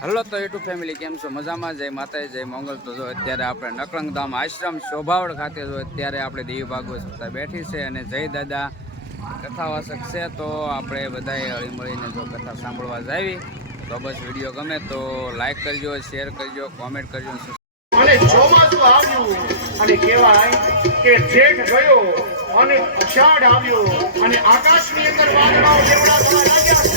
Hello તો YouTube family, કેમ છો? મજામાં? જય માતાજી, જય મંગલ. તો જો અત્યારે આપણે નકળંગધામ આશ્રમ શોભાવડ ખાતે જો અત્યારે આપણે દેવી ભાગવત સપ્તાહ બેઠી છે અને જય દાદા કથાવાસક છે, તો આપણે બધાએ હળી મળીને જો કથા સાંભળવા જાવી. તો બસ વીડિયો ગમે તો લાઈક કરજો શેર કરજો કોમેન્ટ કરજો અને ચોમાસું આવ્યું. અને કહેવાય કે જેઠ ગયો અને અષાઢ આવ્યો. અને આકાશની અંદર વાદળાઓ જેવડા થવા લાગ્યા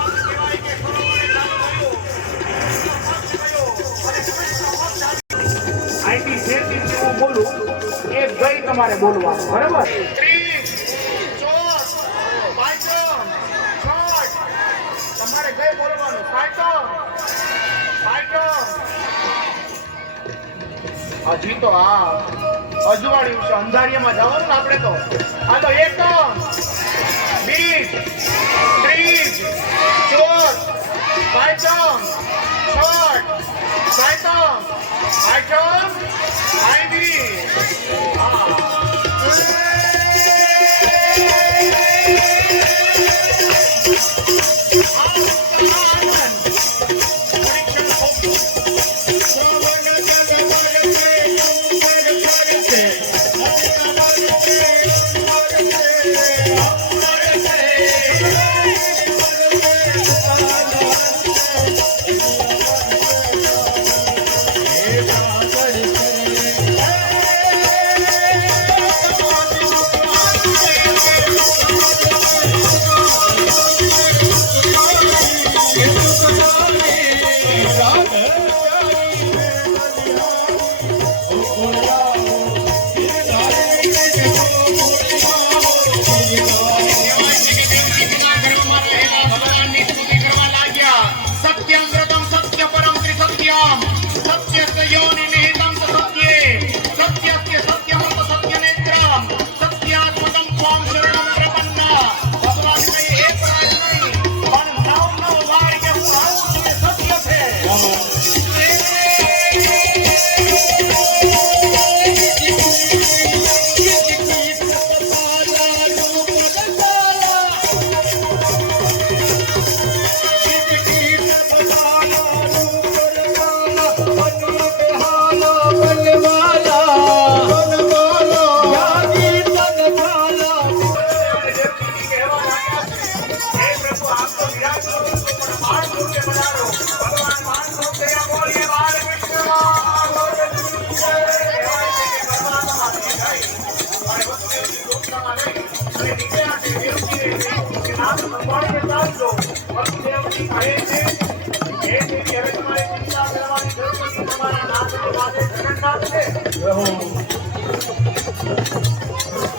તમારે બોલવાનું, બરાબર? હજી તો આ અજવાળ્યું છે અંધારિયામાં જવાનું ને આપણે તો. આ તો એકમ બીજ ત્રીજ ચોથ પાંચમ, છઠ, સાતમ, આઠમ આઈવી હા. Yes.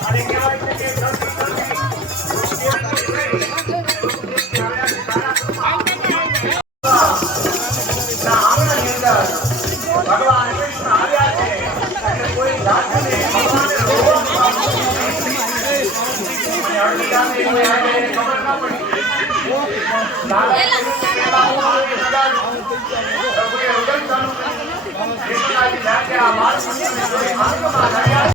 અને કહેવાય છે. કે માર્ગમાં લાગ્યા.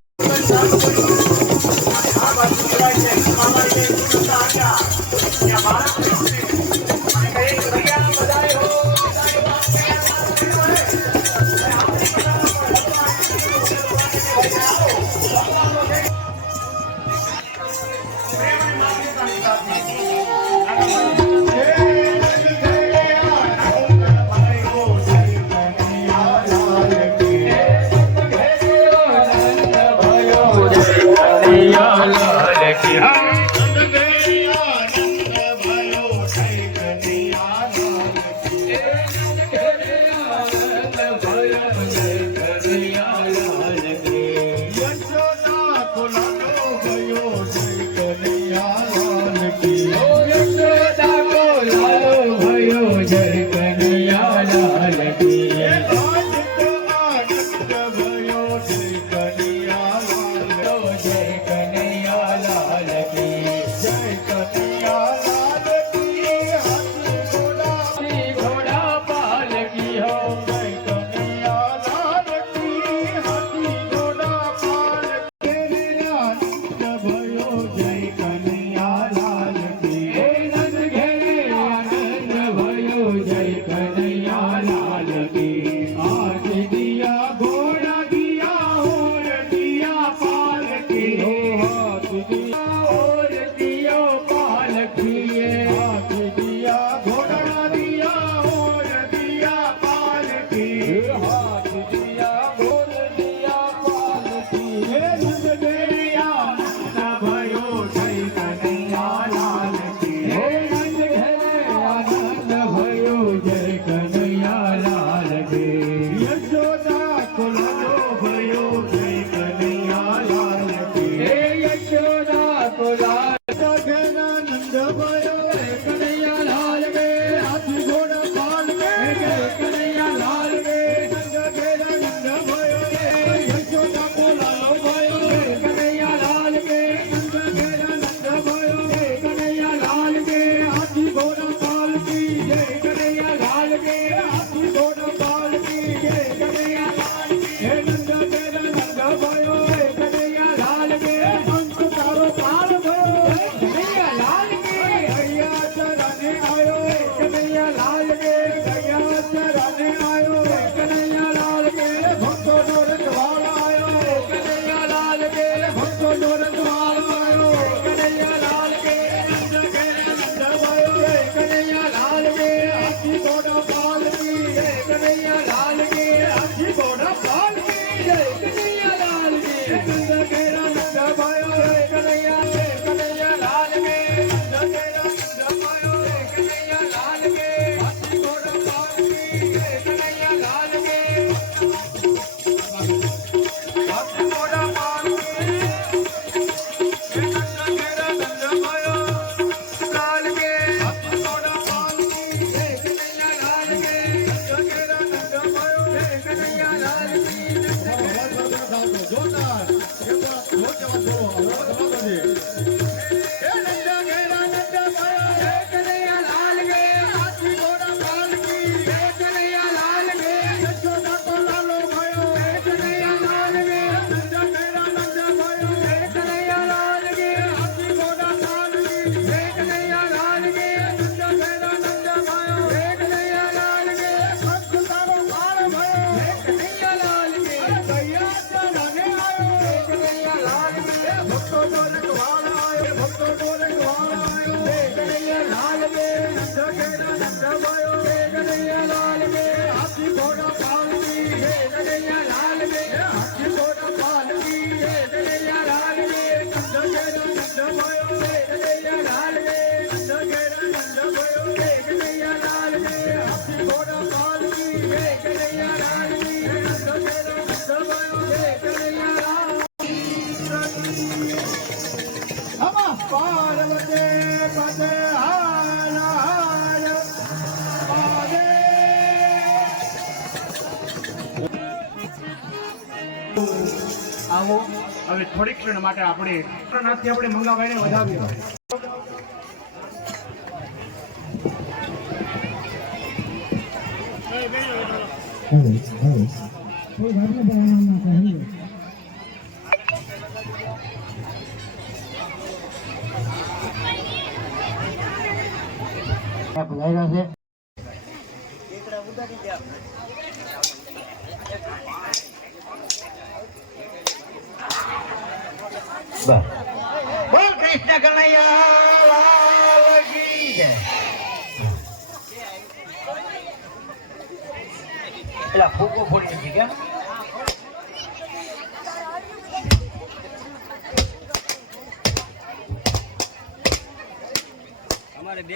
દોરવા લાલ બે હાથી ઘોડા પાલની લાલ બે આવો. હવે થોડીક ક્ષણ માટે આપણે નાથથી આપણે મંગાભાઈને વધાવીએ. ભજાઈ રહ્યા છે બોલ કૃષ્ણ કનૈયા પેલા ફૂકો ફોડી દીધી અમારે બે